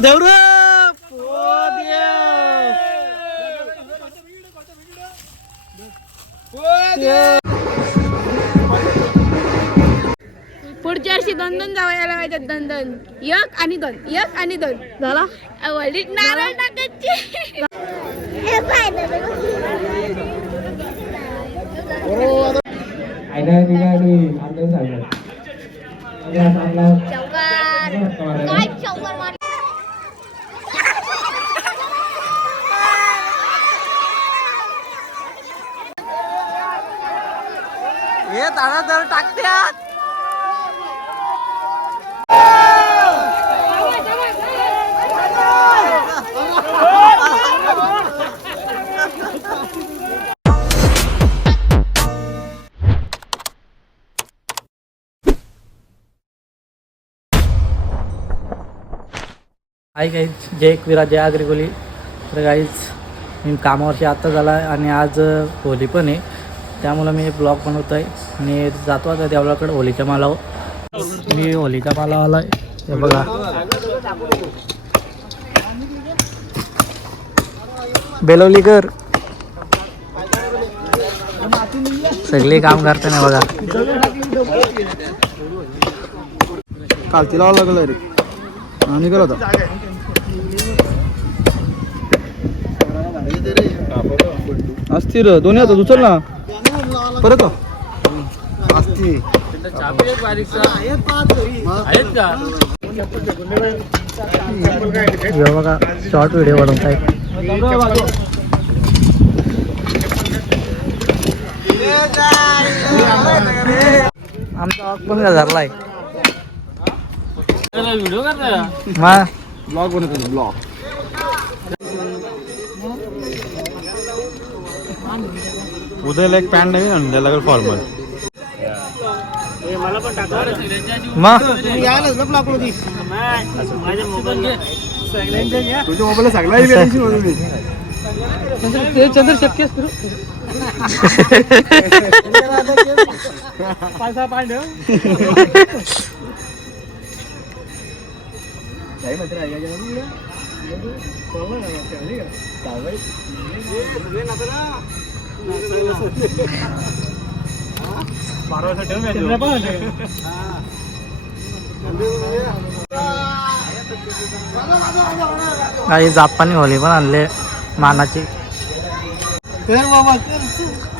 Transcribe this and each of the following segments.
पोदेव रे पुढच्या वर्षी 2-2 जावयाला पाहिजे. 2-2 1 आणि 2 1 आणि 2 झाला. वडील नारळ टाकायची. हे तारा दर टाकत्यात. हाय गाईज, जय एकविरा जय आग्रिकोली. तर गाईज मी कामावरशी आत्ता झाला आहे आणि आज होली पण आहे, त्यामुळं मी ब्लॉग बनवतो आहे आणि जातो आता देवळाकडे होलीच्या मालावर. मी होलीच्या मालावाला आहे, हे बघा. बेलवलीकर सगळे काम करताना बघा. काल तिला लागलं रे निघाला होता. अस्थिर दोन्ही होतं उचल ना परत अस्थिर बघा शॉर्ट व्हिडिओ बनवताय. आमचा वॉक पण झालाय. व्हिडिओ करताय ब्लॉग बनवतो ब्लॉग. उद्याला एक पॅन्ट नवीन आणून द्यायला लागेल फॉर्मल. तुझ्या मोबाईलला सगळा चंद्र शक्य काही जापानी होली पण आणले मानाची.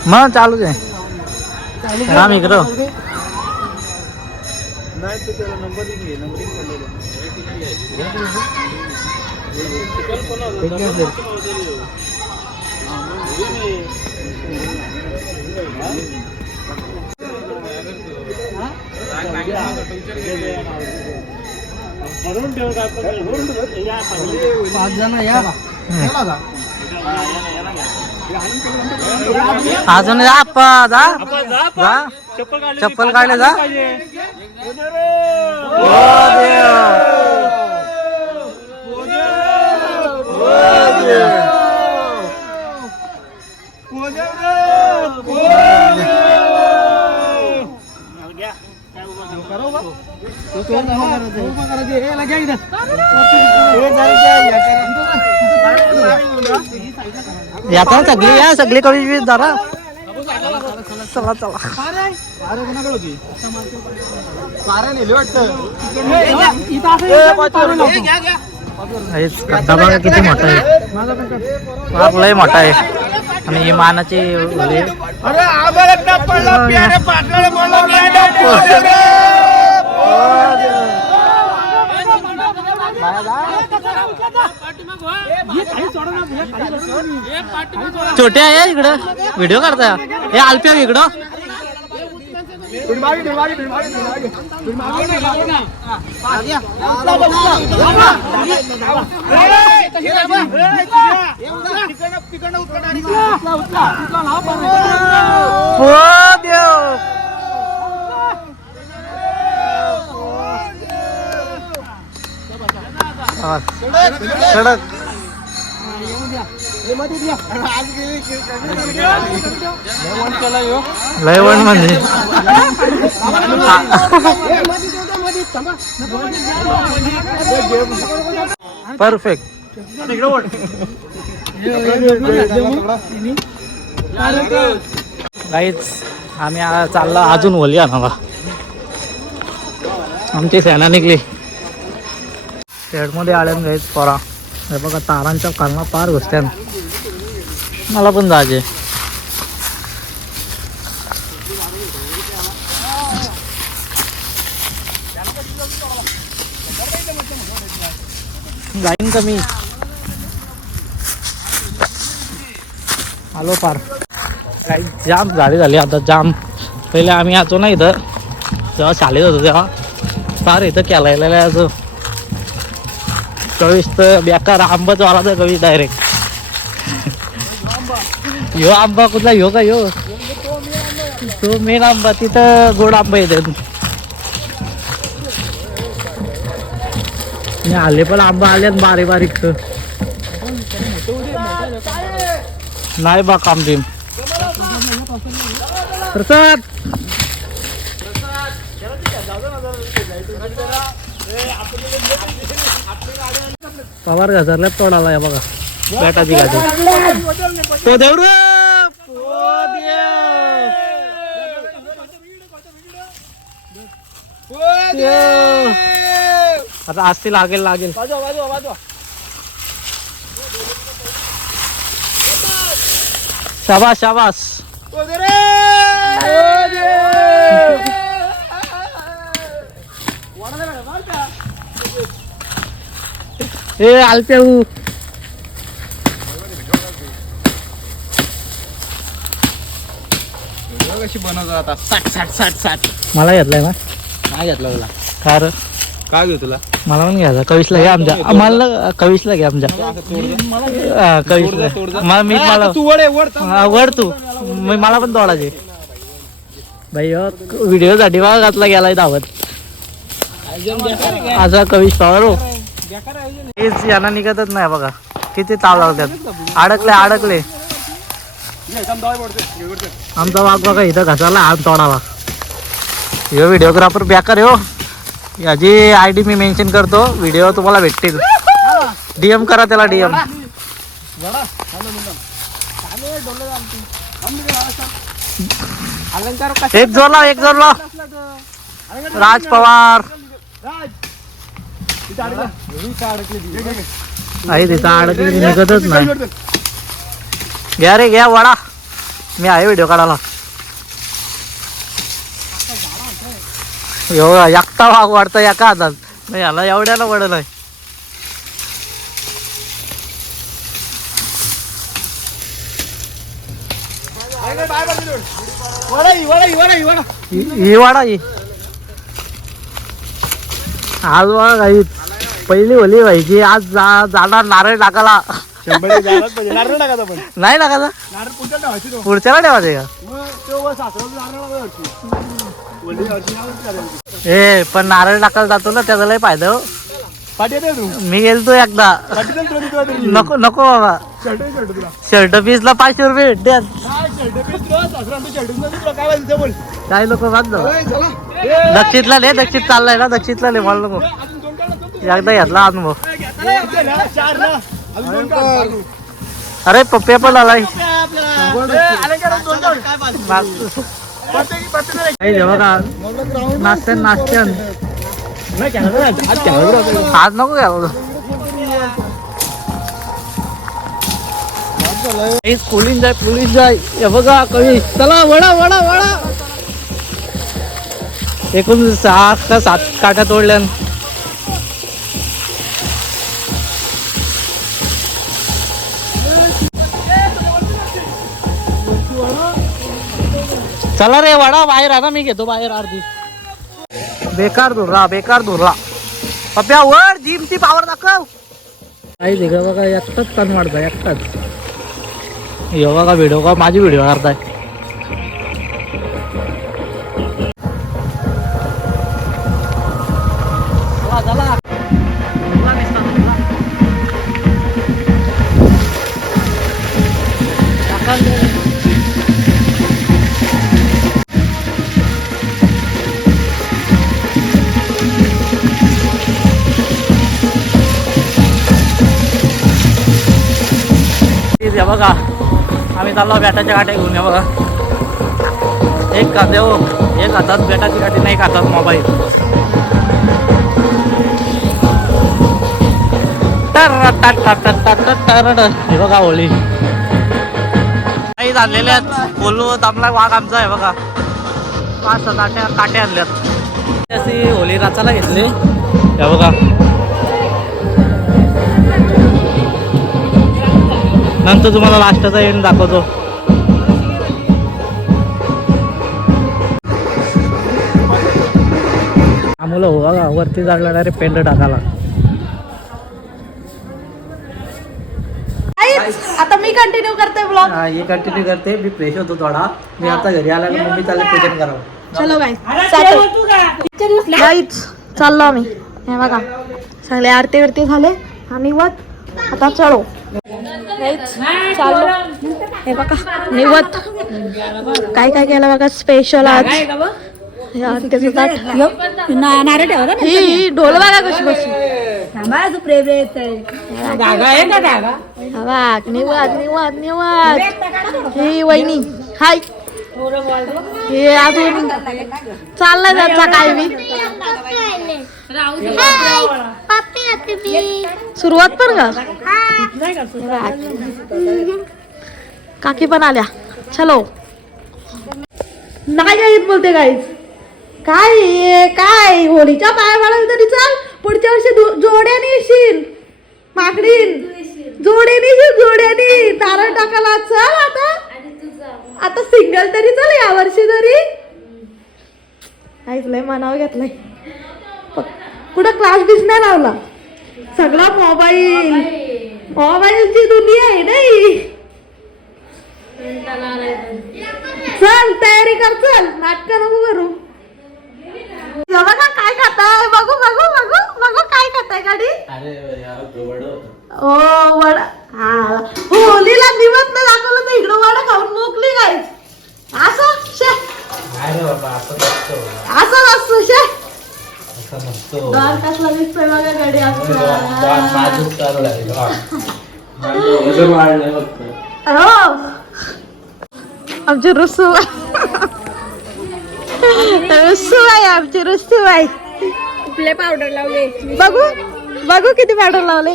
मग चालूच आहे राम इकडं. अजून जा आप्पा जा जा. चप्पल काढले जा. यात्रा सगळी या सगळी कवी जरा चला चला. डबा किती मोठा आहे, लय मोठा आहे. आणि ही मानाची छोटे आहे इकडं व्हिडिओ काढता. हे अल्प्या इकडं कडक लयवण म्हणजे परफेक्ट. काहीच आम्ही चाललो अजून ओली आणावा. आमची सेना निघली शेडमध्ये आल्यान गाईच पोरा. हे बघा तारांच्या खालना पार घुसत्यान. मला पण जायचे. जाईन का मी आलो पार. काही जाम गाडी झाली आता जाम. पहिले आम्ही याचो ना इथं जेव्हा शाळेत होतो तेव्हा फार इथं केलायला असं कवीस तर बेकार आंबाच वाला तर कवीस डायरेक्ट. ह्यो आंबा कुठला ह्यो का ह्यो तो मेन आंबा. तिथं गोड आंबा येते. आले पण आंबा आले बारीक बारीक नाही बा काम टीम. प्रसाद पवार घसरल्यात तोडाला बघा बॅटाची गाडी. तो देव रे आता असती लागेल लागेल. शाबास शाबास. ए आलते कशी बनवतो आता 60 मला घेतलाय ना. काय घेतला तुला? कार काय घेऊ तुला? मला पण घ्यायचा. कविशला घ्या आमच्या. मला कविशला घ्या आमच्या. कविशला मी मला वड तू मला पण तोडायचे भाई. व्हिडिओ साठी बघा घातला गेलाय धावत असा कविश पवार हो. हेच यांना निघतच नाही बघा. किती ताव लागतात. अडकले आमचा वाघ बघा इथं घसाला हात तोडावा. ह्यो व्हिडिओग्राफर बेकार हो. याची ID मी मेन्शन करतो. व्हिडिओ तुम्हाला भेटतील. DM करा त्याला DM. एक जोरला राज पवार आहे तिथं अडकली निघतच नाही. घ्या रे घ्या वडा. मी आहे व्हिडिओ काढायला. एकटा वाघ वाढता एका हातात. नाही याला एवढ्याला वडल आहे. ही वाडा ही आज बघा काही पहिली होली व्हायची. आज जाणार नारळ टाकायला. नाही टाकायचा पुढच्याला ठेवायचे का? ए पण नारळ टाकायला जातो ना त्याचा लय फायदा हो. मी गेलतो एकदा. नको नको बाबा. शर्ट पीसला 500 रुपये भेटतात. काय लोक बांधतो. दक्षितला नाही. दक्षित चाललाय ना. दक्षितला नाही मला नको. एकदा घेतला अनुभव. अरे पप्प्या पण आलाय. बघा नाश्त्यान आज नको घ्या. पोलीस जाय हे बघा कवी. चला वडा वडा वडा. एकूण 6 का 7 काट्या तोडल्यान. चला रे वडा बाहेर आता. मी घेतो बाहेर अर्धी. बेकार धुरला पप्प्या वर जिमची पावर दाखव. काही दिघा बघा एकटाच कान वाढताय एकटाच. यो बघा व्हिडिओ का माझी व्हिडिओ करताय. बघा आम्ही चाललो बेटाच्या गाठ्या घेऊन या बघा. एक खाते हो, एक हातात बेटाची गाठी नाही, एक हातात मोबाईल. हे बघा होळी काही झालेल्या आहेत. कोल्लू तांबला वाघ आमचा आहे बघा. 5-6 काट्या आणल्यात. अशी होळी राचाला घेतली हे बघा. नंतर तुम्हाला लास्टचा एंड दाखवतो. आम्हाला हो बघा वरती जायला डायरेक्ट पेंट टाकायला. आता मी कंटिन्यू करते ब्लॉग. हे कंटिन्यू करते. मी फ्रेश होतो थोडा. मी आता घरी आला मम्मी चालले पूजन करावं. चलो गाईज चाललो आम्ही. हे बघा सगळे आरती वरती झाले निवत. आता चलो चाललो. हे बघा निवत काय काय केलं बघा स्पेशल आज. हे आरतीचं ताट. ही ढोल बघा कशी बसली. निवत निवत निवत. ही वहिनी हाय. हे अजून चाललंय त्याचा काय मी सुरुवात पण का काकी पण आल्या. चलो नाही येत बोलते गाईज. काय काय होळीच्या पाया पडाल तरी चाल. पुढच्या वर्षी जोड्याने येशील माकडीन. जोड्याने येशील जोड्याने. तारण टाकायला चल. आता सिंगल तरी चल या वर्षी तरी. ऐकलंय मनावर घेतलंय. कुठं क्लास बीस नाही लावला. सगळा मोबाईल. मोबाईलची दुनिया आहे नाही. चल तयारी कर चल. नाटक नको करू. बघा काय खाताय. बघू बघू बघू बघू काय खाताय गाडी. ओ वडा. हा होलीला दिवस न दाखवलं तर इकडं वडा खाऊन मोकली काय. असं शे असं नसतो शे. दार कसला दिसतोय बघा गाडी. हो आमची रुसू रुसू आहे. आमची रुसू आहे. कुठले पावडर लावले बघू बघू किती पावडर लावले.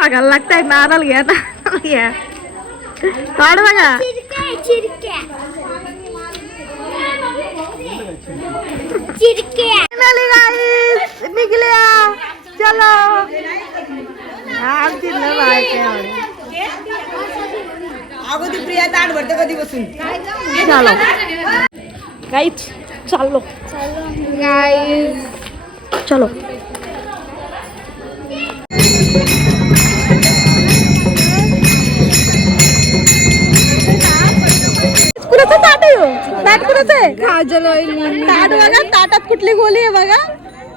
बघायला लागताय. नारळ घ्या नारळ घ्या. काढ बघा. निघल्या चलो. चलो गाईच चाललो. चलो कुणाचं ताट आहे हो? ताट कुणाचं आहे. ताट बघा. ताटात कुठली गोली आहे बघा.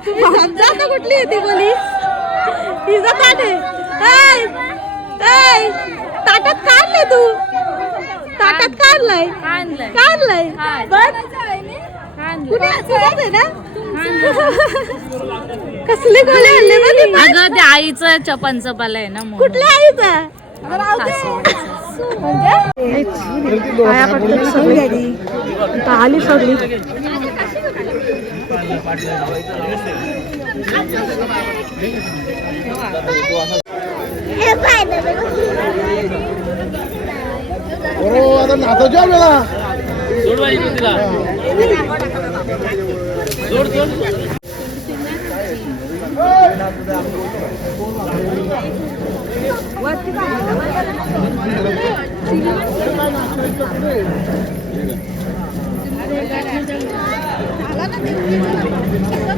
तुम्ही समजा आता कुठली आहे ती गोली. तिचं ताट आहे. ताटात काढलंय तू. ताटात काढलाय काढलाय कुठे तुझाच आहे ना. कसली गोळी आणली ना. अगं त्या आईचं चपनचपाला आहे ना. कुठल्या आईचा. पाया पडतात सगळी. आली सगळी. आता नाचायच्या वेळा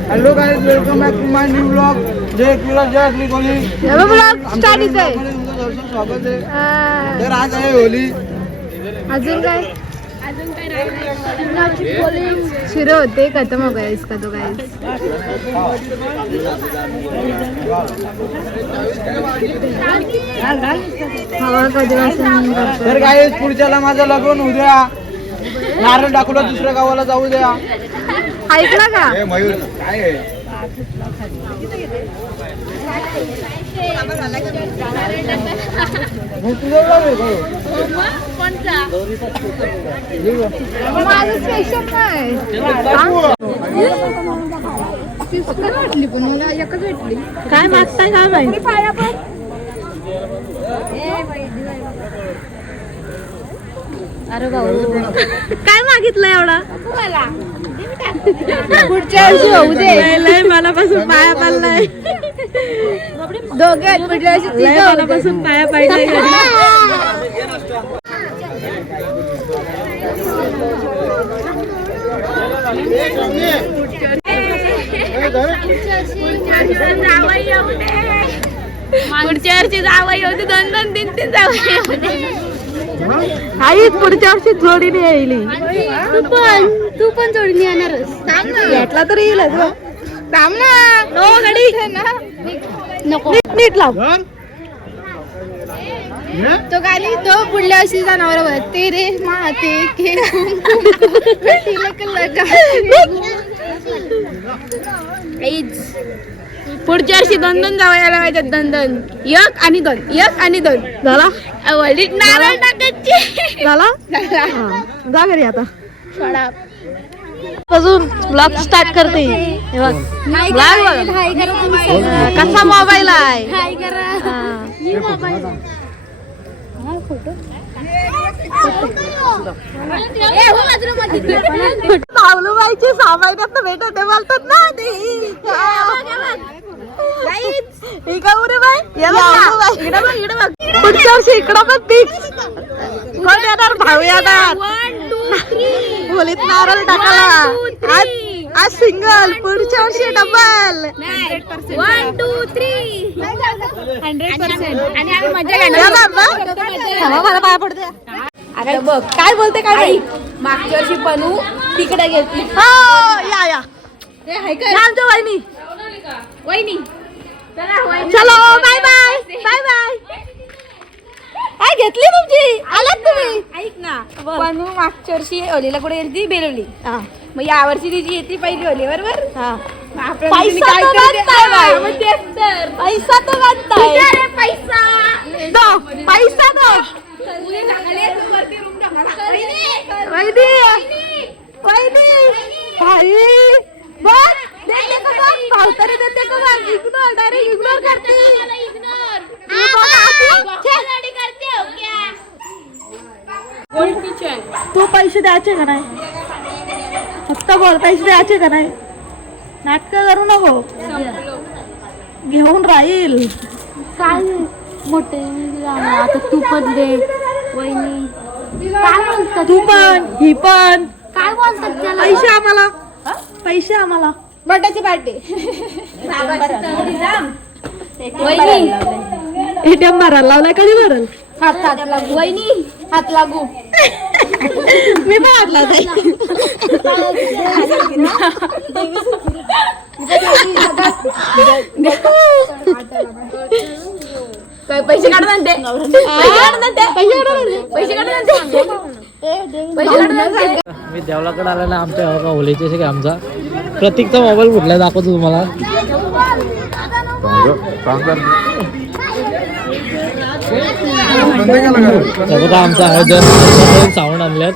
hello guys, welcome back to my new blog. जय कुला जय अगली गोली. ब्लॉग स्टार्ट आहे. स्वागत आहे. तर आज आहे होली. अजून काय शिरे होते खतम हो गया इसका तो गाइस. हवा कधी तर गाइस पुढच्याला माझं लग्न उद्या. नारळ टाकूला दुसऱ्या गावाला जाऊ द्या. ऐकला का. मयूर काय आहे. काय मागताय काय माहिती अरे भाऊ काय मागितलं एवढा पुढच्या वर्षी होऊ दे. लय मनापासून पाया पडलाय दोघे पुढल्या वर्षी लय मनापासून पाया पडलाय पुढच्या वर्षी जावई होते 2-2, 3-3 जावई होते. आईच पुढच्या वर्षी जोडीने येईल तू पण जोडून येणारच. घेतला तर येईलच बघ. थांब ना. नो गडी नको नीट लाव तो गाली तो पुढल्या वर्षी जाणार बरोबर तेरे माते के तिलक लगा. पुढच्या वर्षी 2-2 जावयाला पाहिजेत. 2-2 1 आणि 2 1 आणि 2 झाला वडीत नारळ टाकायची. झाला झाला. जा घरी आता सोडा. अजून ब्लॉग स्टार्ट करते हे बघ. Vlog बघ. कसा मोबाईल आहे हाय करा. भावलूबाईची सामान्यात भेटत बोलतात ना ती उरे बाई पुढच्या वर्षी इकडं पण फिक्स कोण येणार भाऊ येणार 1 2 3 बोलीत नारळ टाकायला आज सिंगल पुढच्या वर्षी डबल 1 2 3 100%. आणि आम्ही मजा येणार ना थांबा, मला पाया पडते आता बघ काय बोलते काय मागच्या वर्षी पनू तिकडे गेली. हो या आमच्या वहिनी वहिनी चलो बाय बाय बाय बाय काय घेतली तुमची आलात तुम्ही ऐक ना पनू मागच्या वर्षी होलीला कुठे गेली बेलवली. मग या वर्षी तिची येते पहिली होली बरोबर. पैसा तो बनताय बाई. पैसा तो बनताय पैसा दो पैसा दो वहिनी वहिनी भाई बघ देते का बघ भाऊ तरी देते का बघ इग्नोर डायरेक्ट इग्नोर करते तू पैसे द्यायचे का नाही फक्त बोल पैसे द्यायचे का नाही नाटक करू नको घेऊन राहील काय मोठे आता तू पण दे वहिनी. काय बोलतात तू पण ही पण काय बोलतात त्याला पैसे आम्हाला बर्थडेची पार्टी. वहिनी एटीएम भरायला लावलाय कधी भरल हात लागू. वहिनी हात लागू. मी पण हात लावते काय पैसे काढून आणते. पैसे काढून आणते. मी देवलाकडे आला ना आमच्या होलीचे की आमचा प्रतीकचा मोबाईल कुठला दाखवतो तुम्हाला. बघा आमचं आयोजन साऊंड आणल्यात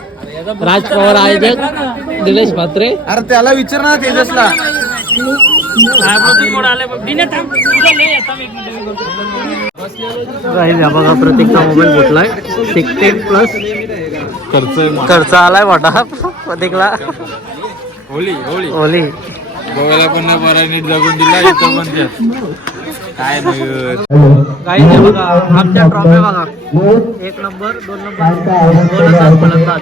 राज पवार आयोजक निलेश म्हात्रे. अरे त्याला विचार ना तेजसला. बघा प्रतीकचा मोबाईल फुटलाय 16+ खर्च आलाय मोठा प्रतीकला. होली होली होली गोव्याला पण नाही बरा नीट जगून दिला इथं पण काय नाही. काही नाही बघा आमच्या ट्रॉफी बघा 1 नंबर 2 नंबर फलंदाज.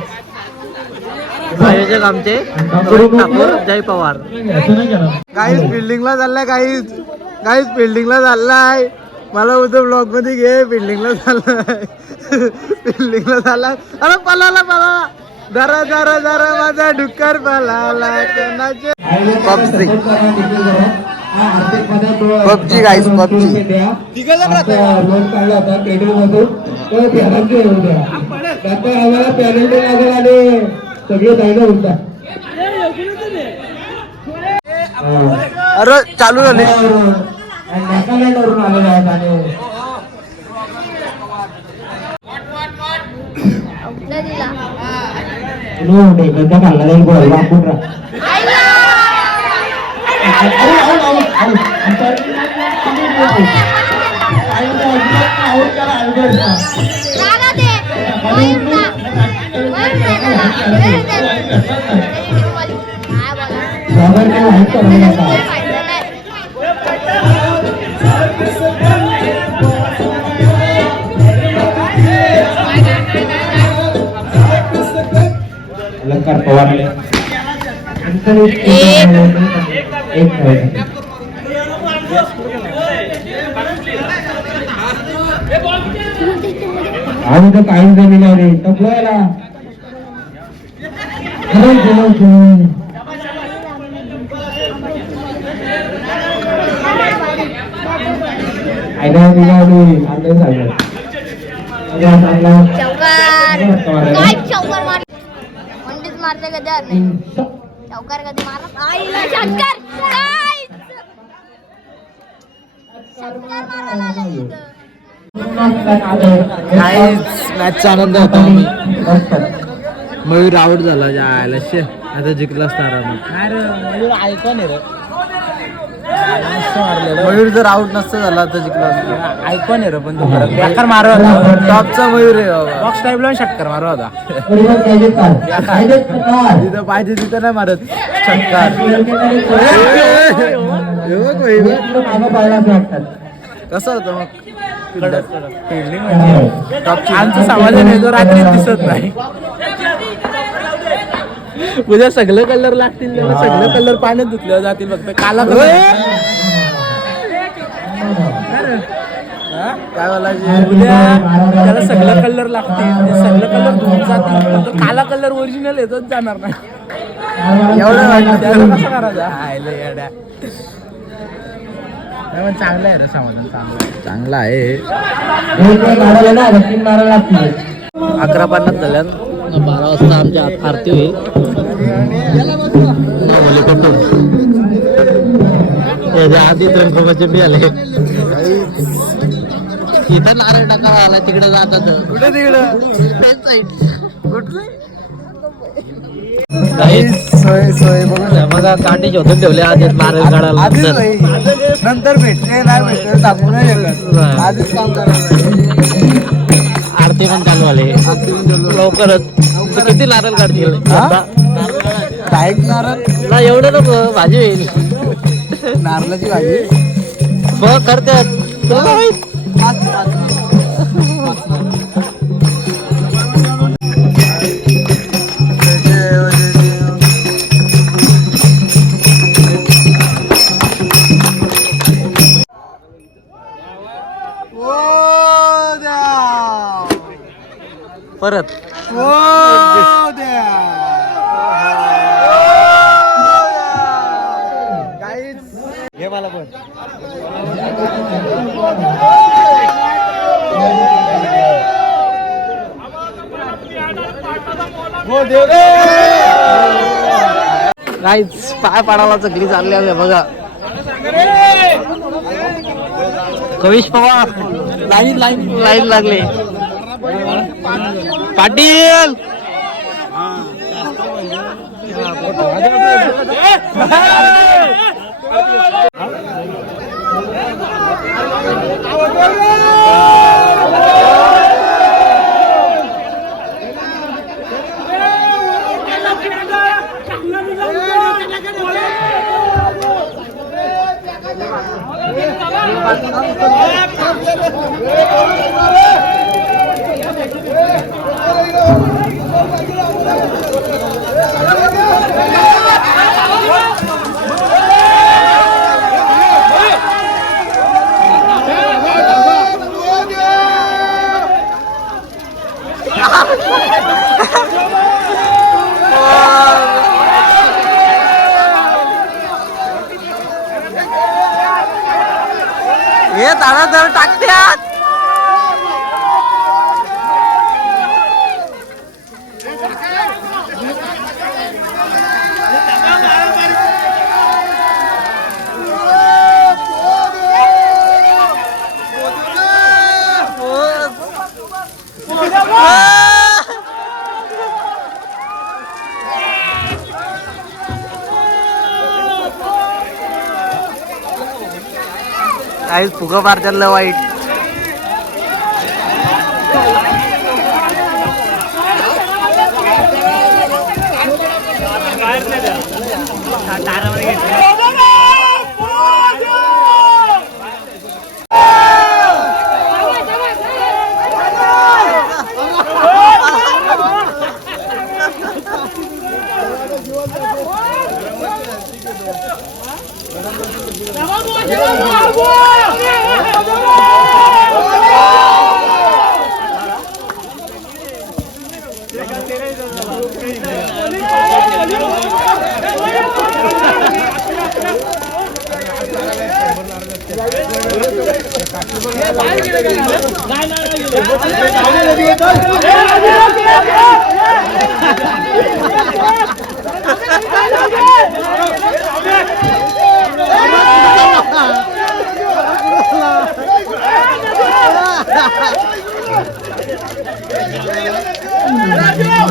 आयोजक आमचे रोहित ठाकूर जय पवार. काहीच बिल्डिंगला चाललाय काहीच बिल्डिंगला चाललाय. मला उद्या ब्लॉग मध्ये घे. बिल्डिंगला चाललाय अरे पलाला जरा जरा जरा माझा डुक्कर पलाला. पबजी गाईस पबजी अरे चालू झाले करून आलेले आहेत आणि ढेकळच्या खाल्ला जाईल गोळा वाकून अलंकार पवारले आम्ही तर काहीच जमीन रे टपलायला मारते कधी चौकार कधी मारत आईला शंकर काय शंकर मारायला आले इथं. मॅचचा आनंद होता मयूर आउट झाला जायला शे आता जिंकला असणार मयूर आयकॉन आहे रे मयूर जर आउट नसतं झाला तर जिंकला असतं आयकॉन आहे रे पण बेकार मारला होता टॉपचा मयूर आहे बॉक्स टाईपला षटकार मारला होता जिथं पाहिजे तिथं नाही मारत षटकार कसं होतं मग फिल्डिंग म्हणजे टॉपची आमचं समाधान आहे तो रात्री दिसत नाही उद्या सगळं कलर लागतील सगळं कलर पाण्यात धुतलं जातील फक्त काला कलर काय बोलायचे उद्या त्याला सगळं कलर लागतील सगळं कलर धुवून जातील फक्त काला कलर ओरिजिनल येतच जाणार नाही एवढं वाटतं त्याला कसं करायचं चांगलं आहे रे समाधान चांगलं आहे 11:50 झाल्या 12 वाजता आमच्या आरती होईल त्याच्या आधी रंगोबाचे बी आले इथं नारळ टाकावा आला तिकडे जातात कुठे सोय बघा काठी शोधून ठेवले आधी नारळ काढायला नंतर भेटले नाही भेटले टाकून आधीच काम करायला आरती पण चालू आले लवकरच तू किती नारळ काढतील ना एवढं नको भाजी होईल नारळाची भाजी बघ करतात परत हे मला पण काहीच पाय पाडायला चकली चालली आहे बघा Kavish Pawar line line line लागले पाटील काहीच फुगा पार चाललं वाईट.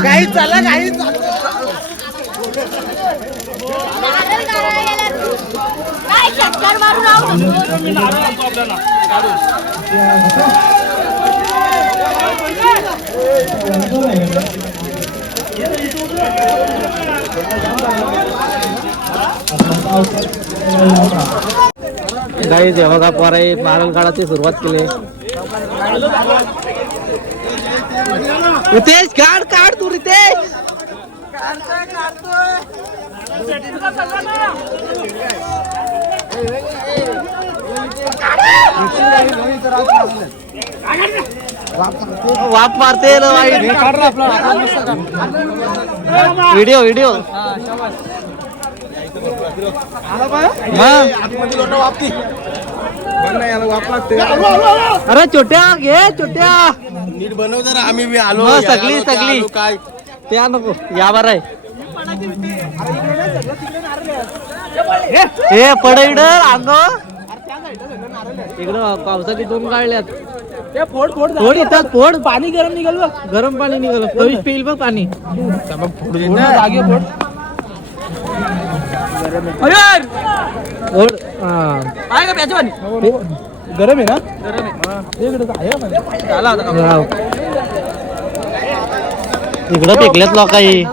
काही चला काही गाई हे बघा पोराई नारळ काढायची सुरुवात केली. रितेश काढ काढ तू रितेश. वाप मारते व्हिडिओ व्हिडिओ अरे छोट्या घे छोट्या नीट बनव जरा. आम्ही बी आलो सगळी सगळी काय त्या नको या बार आहे. हे पड इकडं अंग इकडं पावसाची दोन काढल्यात. फोड येतात फोड. पाणी गरम निघाल बघ. गरम पाणी निघाल. कवीच पिईल बघ पाणी. फोड गरम आहे ना. इकडं फेकल्यात लोकांनी.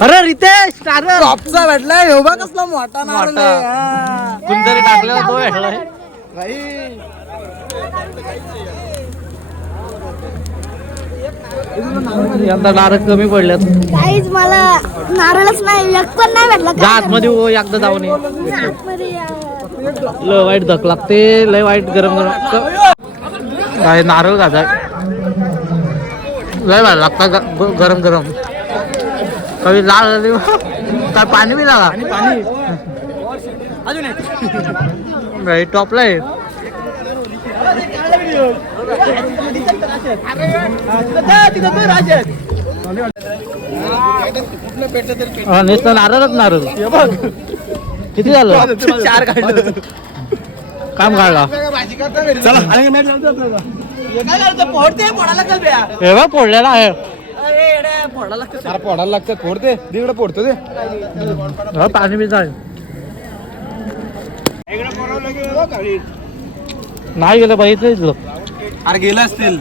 अरे रितेश टॉपचा भेटलाय. हे बघ कसला मोठा नारळ आहे. कोणतरी टाकलेला तो भेटलाय. यंदा नारळ कमी पडल्यात. काहीच मला नारळच नाही एक पण नाही भेटला. जा आतमध्ये हो एकदा जाऊन ये. आतमध्ये या. लय वाईट धक लागते. लय वाईट गरम गरम काय नारळ घाजा लय वाईट लागतात गरम गरम. कधी लाल झाली काय पाणी बी लागा. पाणी टॉपला आहे. नुसतं नारळच नारळ. किती झालं. 4 काढलं. काम काढला. चला हे बघ फोडलेला आहे. पोडायला लागतं. फोडते तिकडे फोडतो ते. पाणी बी जाईल. नाही गेलं पाहिजे. अरे गेलं असतील.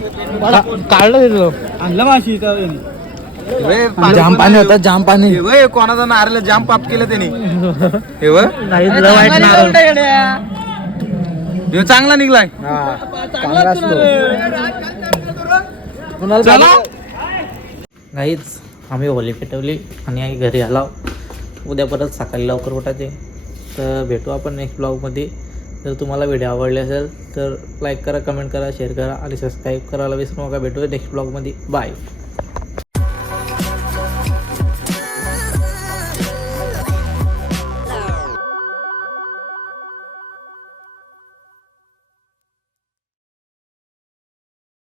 काढलं तिथलं. आणलं माशी. जाम पाणी होतं. जाम पाणी. कोणाचा नारळ जाम पाप केलं त्यांनी. हे नाही वाईट नारळ. चांगला निघलाय. नाहीच आम्ही होली पेटवली आणि आम्ही घरी आलो. उद्या परत सकाळी लवकर उठायचे. तर भेटू आपण नेक्स्ट ब्लॉगमध्ये. जर तुम्हाला व्हिडिओ आवडले असेल तर लाईक करा, कमेंट करा, शेअर करा आणि सबस्क्राईब करायला विसरू नका. भेटूया नेक्स्ट ब्लॉगमध्ये. बाय.